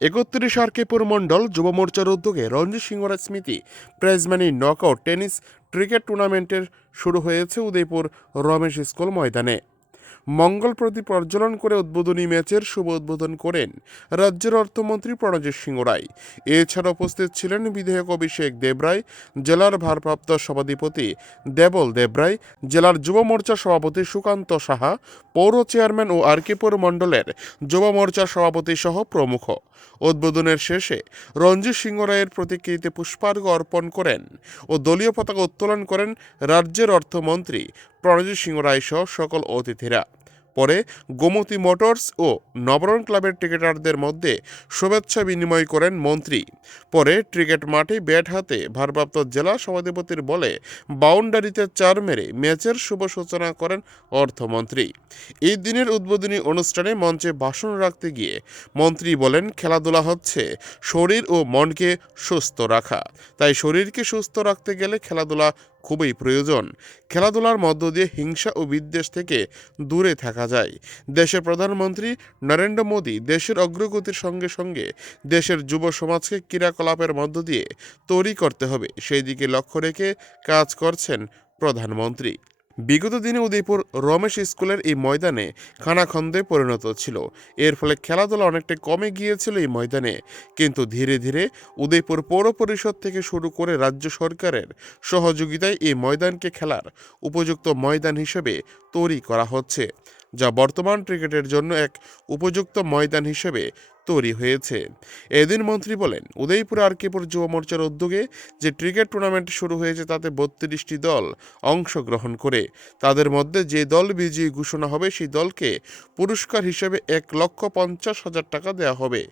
একত্রিশ আরকেপুর মণ্ডল যুব মোর্চার উদ্যোগে রঞ্জিত সিংহরাজ স্মৃতি প্রাইজমানি নকআউট টেনিস ক্রিকেট টুর্নামেন্টের শুরু হয়েছে উদয়পুর রমেশ স্কুল ময়দানে। মঙ্গল প্রতি প্রজ্বলন করে উদ্বোধনী ম্যাচের শুভ উদ্বোধন করেন রাজ্যের অর্থমন্ত্রী প্রণজিৎ সিংহ রায়। এছাড়া উপস্থিত ছিলেন বিধায়ক অভিষেক দেবরায় জেলার ভারপ্রাপ্ত সভাধিপতি দেবল দেবরায় জেলার যুব মোর্চা সভাপতি সুকান্ত সাহা, পৌর চেয়ারম্যান ও আরকিপুর মণ্ডলের যুব মোর্চা সভাপতি সহ প্রমুখ। উদ্বোধনের শেষে রঞ্জিত সিংহ রায়ের প্রতিকৃতিতে পুষ্পার্ঘ অর্পণ করেন ও দলীয় পতাকা উত্তোলন করেন রাজ্যের অর্থমন্ত্রী প্রণজিৎ সিংহ রায় সহ সকল অতিথিরা। পরে গোমতী মোটরস ও নবরণ ক্লাবের ক্রিকেটারদের মধ্যে শুভেচ্ছা বিনিময় করেন মন্ত্রী। পরে ক্রিকেট মাঠে ব্যাট হাতে ভারপ্রাপ্ত জেলা সভাধিপতির বলে বাউন্ডারিতে চার মেরে ম্যাচের শুভ সূচনা করেন অর্থমন্ত্রী। এই দিনের উদ্বোধনী অনুষ্ঠানে মঞ্চে ভাষণ রাখতে গিয়ে মন্ত্রী বলেন, খেলাধুলা হচ্ছে শরীর ও মনকে সুস্থ রাখা। তাই শরীরকে সুস্থ রাখতে গেলে খেলাধুলা খুবই প্রয়োজন। খেলাধুলার মধ্য দিয়ে হিংসা ও বিদ্বেষ থেকে দূরে থাকা যায়। দেশের প্রধানমন্ত্রী নরেন্দ্র মোদী দেশের অগ্রগতির সঙ্গে সঙ্গে দেশের যুব সমাজকে ক্রিয়াকলাপের মধ্য দিয়ে তৈরি করতে হবে। সেই দিকে লক্ষ্য রেখে কাজ করছেন প্রধানমন্ত্রী। বিগত দিনে উদয়পুর রমেশ স্কুলের এই ময়দানে খানাখন্দে পরিণত ছিল। এর ফলে খেলাধুলা অনেকটা কমে গিয়েছিল এই ময়দানে। কিন্তু ধীরে ধীরে উদয়পুর পৌর পরিষদ থেকে শুরু করে রাজ্য সরকারের সহযোগিতায় এই ময়দানকে খেলার উপযুক্ত ময়দান হিসেবে তৈরি করা হচ্ছে। যা বর্তমান ক্রিকেটের জন্য এক উপযুক্ত ময়দান হিসেবে তৈরি হয়েছে। এদিন মন্ত্রী বলেন, উদয়পুর আরকিপুর যুব মোর্চার উদ্যোগে যে ক্রিকেট টুর্নামেন্ট শুরু হয়েছে তাতে বত্রিশটি দল অংশগ্রহণ করে, তাদের মধ্যে যে দল বিজয়ী ঘোষণা হবে সেই দলকে পুরস্কার হিসেবে এক লক্ষ পঞ্চাশ হাজার টাকা দেওয়া হবে।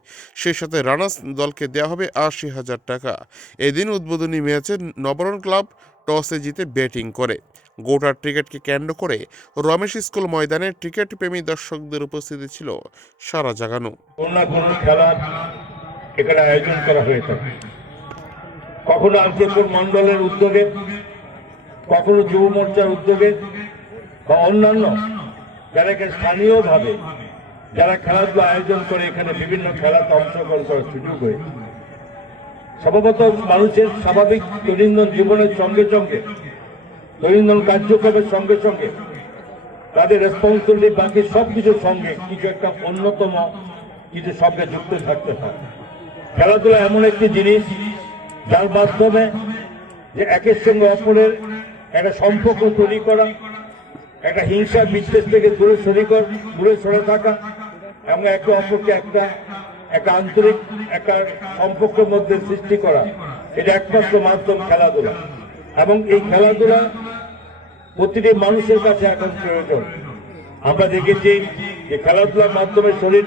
সেই সাথে রানার্স দলকে দেওয়া হবে আশি হাজার টাকা। এদিন উদ্বোধনী ম্যাচে নবরণ ক্লাব টসে জিতে ব্যাটিং করে। গোটা ক্রিকেটকে কেন্দ্র করে রমেশ স্কুল ময়দানে ক্রিকেট প্রেমী দর্শকদের উপস্থিতি ছিল সারা জাগানো। কোন না কোন খেলা এখানে আয়োজন করা হয়ে থাকে। কখনো আলকেপুর মন্ডলের উদ্যোগে, কখনো যুব মোর্চার উদ্যোগে বা অন্যান্য যারা এখানে স্থানীয়ভাবে যারা খেলাধুলা আয়োজন করে এখানে বিভিন্ন খেলাতে অংশগ্রহণ করার সুযোগ হয়েছে। স্বভাবত মানুষের স্বাভাবিক দৈনন্দিন জীবনের সঙ্গে সঙ্গে, দৈনন্দিন কার্যক্রমের সঙ্গে সঙ্গে, তাদের রেসপন্সিবিলিটি বাকি সব কিছুর সঙ্গে কিছু একটা অন্যতম কিছু সঙ্গে যুক্ত থাকতে হয়। খেলাধুলা এমন একটি জিনিস, যার মাধ্যমে যে একের সঙ্গে অপরের একটা সম্পর্ক তৈরি করা, একটা হিংসা বিদ্বেষ থেকে দূরে সরে কর দূরে সরে থাকা এবং একে অপরকে একটা একটা আন্তরিক, একটা সম্পর্কের মধ্যে সৃষ্টি করা, এটা একমাত্র মাধ্যম খেলাধুলা। এবং এই খেলাধুলা প্রতিটি মানুষের কাছে এখন প্রয়োজন। আমরা দেখেছি যে খেলাধুলার মাধ্যমে শরীর,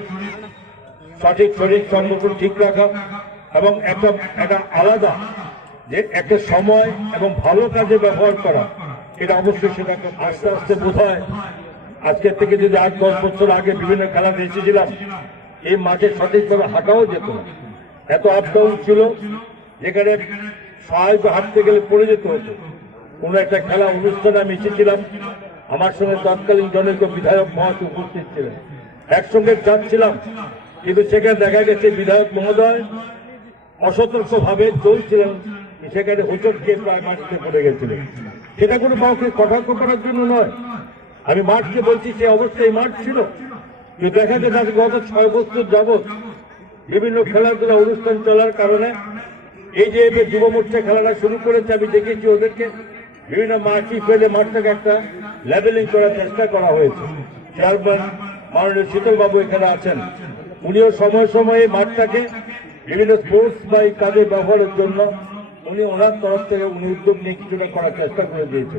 সঠিক শরীর সংগঠন ঠিক রাখা এবং একটা একটা আলাদা যে একটা সময় এবং ভালো কাজে ব্যবহার করা, এটা অবশ্যই সেটাকে আস্তে আস্তে বোধ হয় আজকের থেকে যদি আট, দশ বছর আগে বিভিন্ন খেলা এসেছিলাম এই মাঠে সঠিকভাবে হাঁটাও যেত না। এত আপ ডাউন ছিল, যেখানে সাহায্য হাঁটতে গেলে পড়ে যেতে হতো। কোন একটা খেলা অনুষ্ঠানে আমি এসেছিলাম। আমার সঙ্গে তৎকালীন জনৈক বিধায়ক মহাশয় উপস্থিত ছিলেন। একসঙ্গে যাচ্ছিলাম, কিন্তু সেখানে দেখা গেছে বিধায়ক মহোদয় অসতর্ক ভাবে চলছিলেন, সেখানে হোচট খেয়ে প্রায় মাটিতে পড়ে গেছিলেন সেটা কোনো কাউকে কটাক্ষ করার জন্য নয়। আমি মাঠকে বলছি, সে অবস্থায় মাঠ ছিল। কিন্তু দেখা আজ গত ছয় বছর যাবৎ বিভিন্ন খেলাধুলা অনুষ্ঠান চলার কারণে এই যে যুব মোর্চা খেলাটা শুরু করেছে, আমি দেখেছি ওদেরকে বিভিন্ন মাটি ফেলে মাঠটাকে একটা লেভেলিং করার চেষ্টা করা হয়েছে। চেয়ারম্যান মাননীয় শীতলবাবু এখানে আছেন। উনিও সময় সময়ে মাঠটাকে বিভিন্ন স্পোর্টস বা এই কাজে ব্যবহারের জন্য উনি ওনার তরফ থেকে উনি উদ্যোগ নিয়ে কিছুটা করার চেষ্টা করে দিয়েছেন।